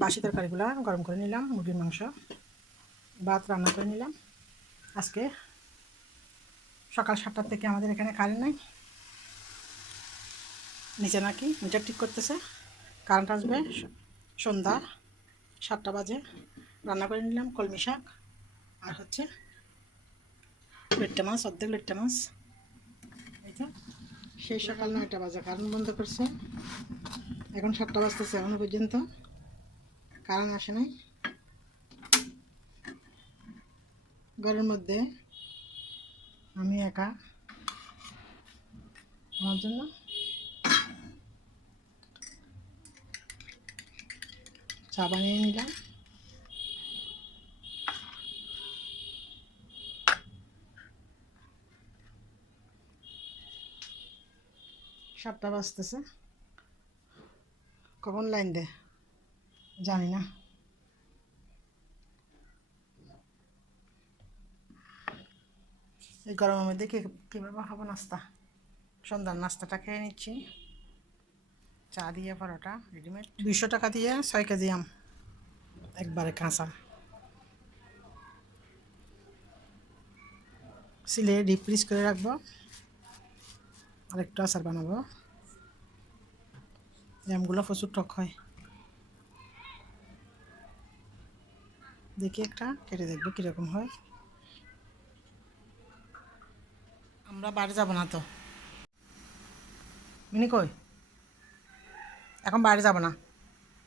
বাসি তরকারিগুলো গরম করে নিলাম, মুরগির মাংস, ভাত রান্না করে নিলাম। আজকে সকাল 7টার থেকে আমাদের এখানে কারেন্ট নাই, নিচে নাকি মিটার ঠিক করতেছে। কারেন্ট আসবে সন্ধ্যা 7টা বাজে। রান্না করে নিলাম কলমি শাক আর হচ্ছে লেট্টা মাছ, অর্ধেক লেট্টা মাছ। এই তো সেই সকাল 9টা বাজে কারেন্ট বন্ধ করছে, এখন 7টা বাজতেছে, এখনো পর্যন্ত কারেন্ট আসে নাই। ঘরের মধ্যে আমি একা, আমার জন্য চা বানিয়ে নিলাম। সাতটা বাজতেছে, কখন লাইন দেয় জানি না। এই গরমের মধ্যে কীভাবে খাবো নাস্তা? সন্ধ্যার নাস্তাটা খেয়ে নিচ্ছি, চা দিয়ে পরোটা রেডিমেড। 200 টাকা দিয়ে 6 কেজি আম, একবারে কাঁচা, সিলে ডিপ ফ্রিজ করে রাখবো, আর একটু আচার বানাবো। আমগুলো প্রচুর টক হয়। দেখি একটা কেটে দেখবো কীরকম হয়। আমরা বাড়ি যাব না তো, মিনি কই? এখন বাইরে যাব না,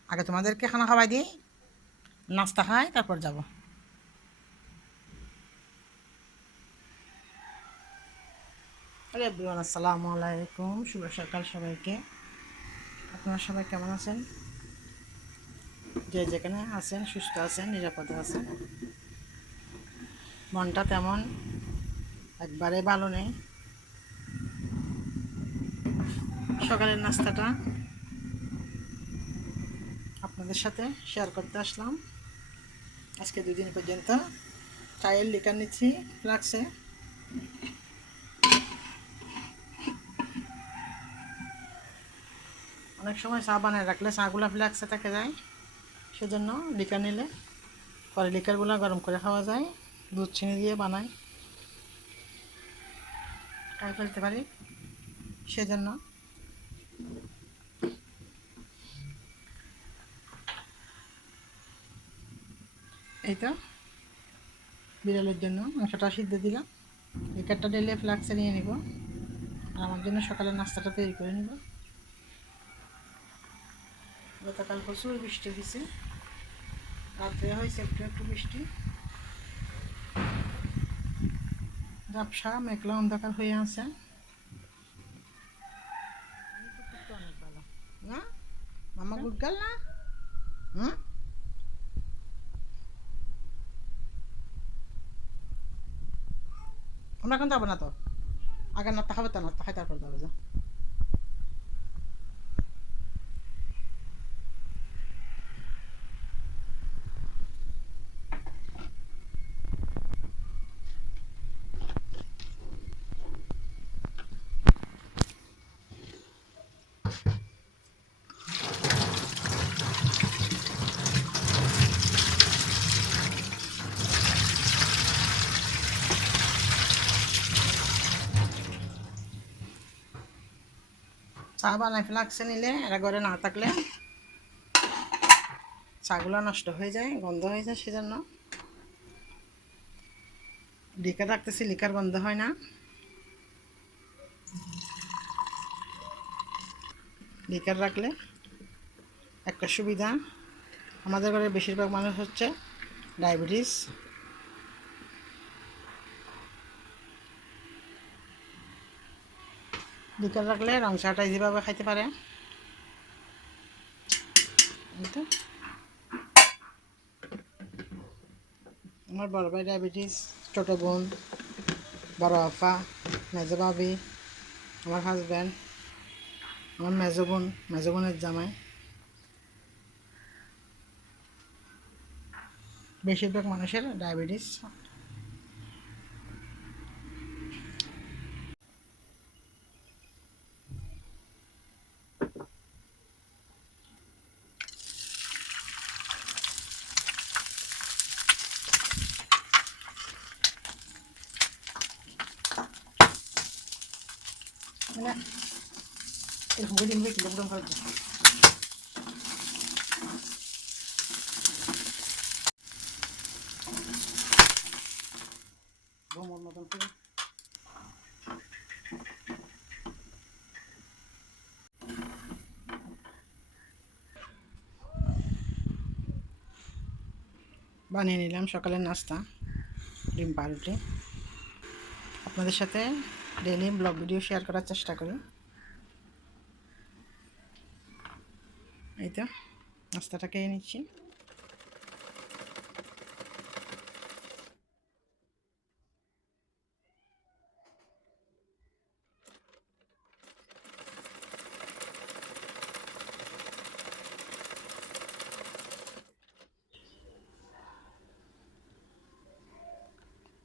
আগে তোমাদেরকে খানা খাওয়াই দিই, নাস্তা খাই, তারপর যাব। আরে এভরিওয়ান, আসসালামু আলাইকুম, শুভ সকাল সবাইকে। আপনারা সবাই কেমন আছেন? যে যেখানে আছেন সুস্থ আছেন, নিরাপদে আছেন। মনটা তেমন একবারে ভালো নেই। সকালের নাস্তাটা আপনাদের সাথে শেয়ার করতে আসলাম। আজকে 2 দিন পর্যন্ত চায়ের লিকার নিচ্ছি ফ্লাক্সে। অনেক সময় চা বানায় রাখলে চাগুলো ফ্লাক্সে থেকে যায়, সেজন্য লিকার নিলে পরে লিকারগুলো গরম করে খাওয়া যায়। দুধ চিনি দিয়ে বানাই, খাই ফেলতে পারি, সেজন্য। এই তো বিড়ালের জন্য মাংসটা সিদ্ধ দিলাম, লিকারটা ঢেলে ফ্লাক্সে নিয়ে নিব, আর আমার জন্য সকালের নাস্তাটা তৈরি করে নিব। গতকাল প্রচুর বৃষ্টি হয়েছে, রাত্রে হয়েছে একটু একটু বৃষ্টি। ঝাপসা মেঘলা অন্ধকার হয়ে আছে। অনেক ভালো না মামা, গুড গার্ল না? হুম, আমরা এখন যাবো না তো, আগে নাস্তা খাবে তো, নাস্তা খাই তারপর যাবো। যা চা বানাই ফ্লাক্সে নিলে, এরা ঘরে না থাকলে চাগুলো নষ্ট হয়ে যায়, গন্ধ হয়ে যায়, সেজন্য লিকার রাখতেছি, লিকার গন্ধ হয় না। লিকার রাখলে একটা সুবিধা, আমাদের ঘরে বেশিরভাগ মানুষ হচ্ছে ডায়াবেটিস। লিকার রাখলে রং চাটা ইজিভাবে খাইতে পারে। তো আমার বড় ভাই ডায়াবেটিস, ছোটো বোন, বড় আফা, মেজো ভাবি, আমার হাজব্যান্ড, আমার মেজো বোন, মেজো বোনের জামাই, বেশিরভাগ মানুষের ডায়াবেটিস। মুখে দিন কিলো গরম করে ঘুমোর মতন করে বানিয়ে নিলাম সকালের নাস্তা, ডিম পাউরুটি। আপনাদের সাথে ডেইলি ব্লগ ভিডিও শেয়ার করার চেষ্টা করি। এই তো নাস্তাটা খেয়ে নিচ্ছি।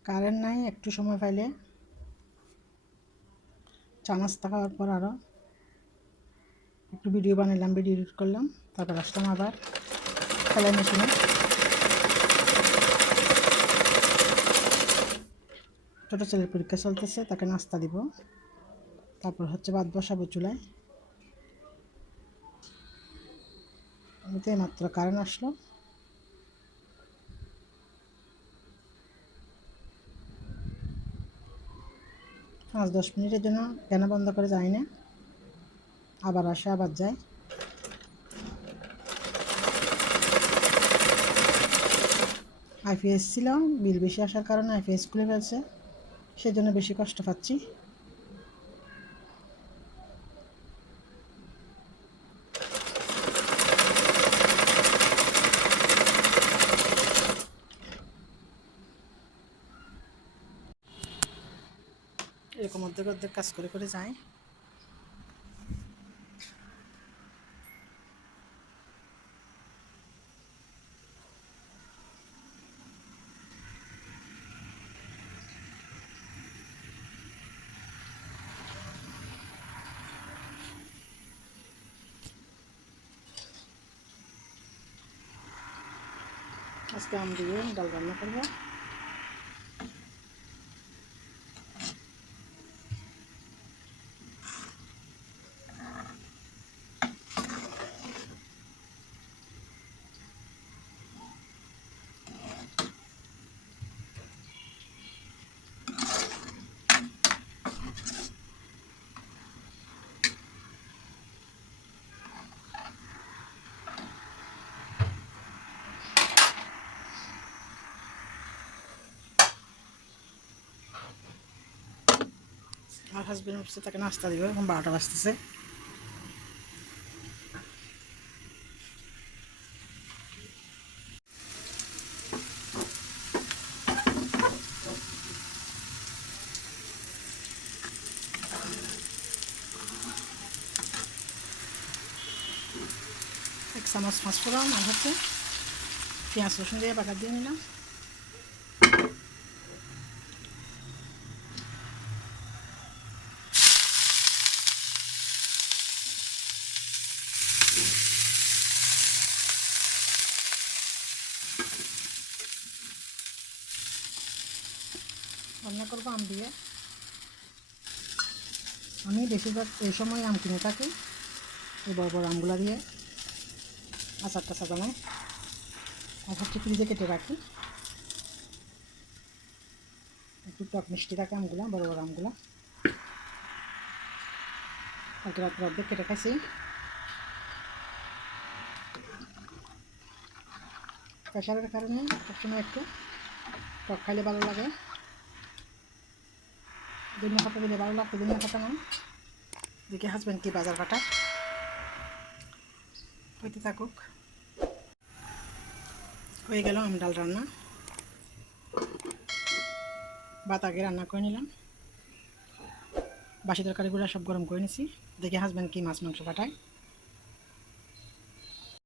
কারেন্ট নাই, একটু সময় পাইলে চা নাস্তা খাওয়ার পর আরও একটু ভিডিও বানালাম, ভিডিও এডিট করলাম, তারপর আসলাম আবার সেলাই মেশিনে। ছোটো ছেলের পরীক্ষা চলতেছে, তাকে নাস্তা দিব, তারপর হচ্ছে ভাত বসাবো চুলায়। এমনিতে মাত্র কারেন্ট আসলো। পাঁচ 10 মিনিটের জন্য কেন বন্ধ করে যায় না, আবার আসে আবার যায়। আইপিএস ছিল, বিল বেশি আসার কারণে আইপিএস খুলে ফেলছে, সেজন্য বেশি কষ্ট পাচ্ছি। এরকম অর্ধেক অর্ধেক কাজ করে করে যায়। আজকে আম দিয়ে ডাল রান্না করবো। আমার হাজবেন্ড উঠছে, তাকে নাস্তা দিব, এখন 12টা বাজতেছে। এক চামচ পাঁচফোড়ন আর হচ্ছে পেঁয়াজ রসুন দিয়ে বাগার দিয়ে নিলাম। রান্না করবো আম দিয়ে। আমি বেশিরভাগ এই সময় আম কিনে থাকি, এই বড় বড় আমগুলা দিয়ে আচারটা সাজানো, আর হচ্ছে ফ্রিজে কেটে রাখি। একটু টক মিষ্টি থাকে আমগুলা, বড় বড় আমগুলা। কালকে রাত্রে অর্ধেক কেটে খাইছি। প্রেশারের কারণে সবসময় একটু টক খাইলে ভালো লাগে, ধনিয়া পাতা দিলে ভালো লাগতো, ধনিয়া পাতা না। দেখি হাজব্যান্ড কি বাজার কাটা হইতে থাকুক। হয়ে গেল আম ডাল রান্না। ভাত আগে রান্না করে নিলাম, বাসি তরকারিগুলো সব গরম করে নিছি। দেখি হাজব্যান্ড কি মাছ মাংস কাটায়।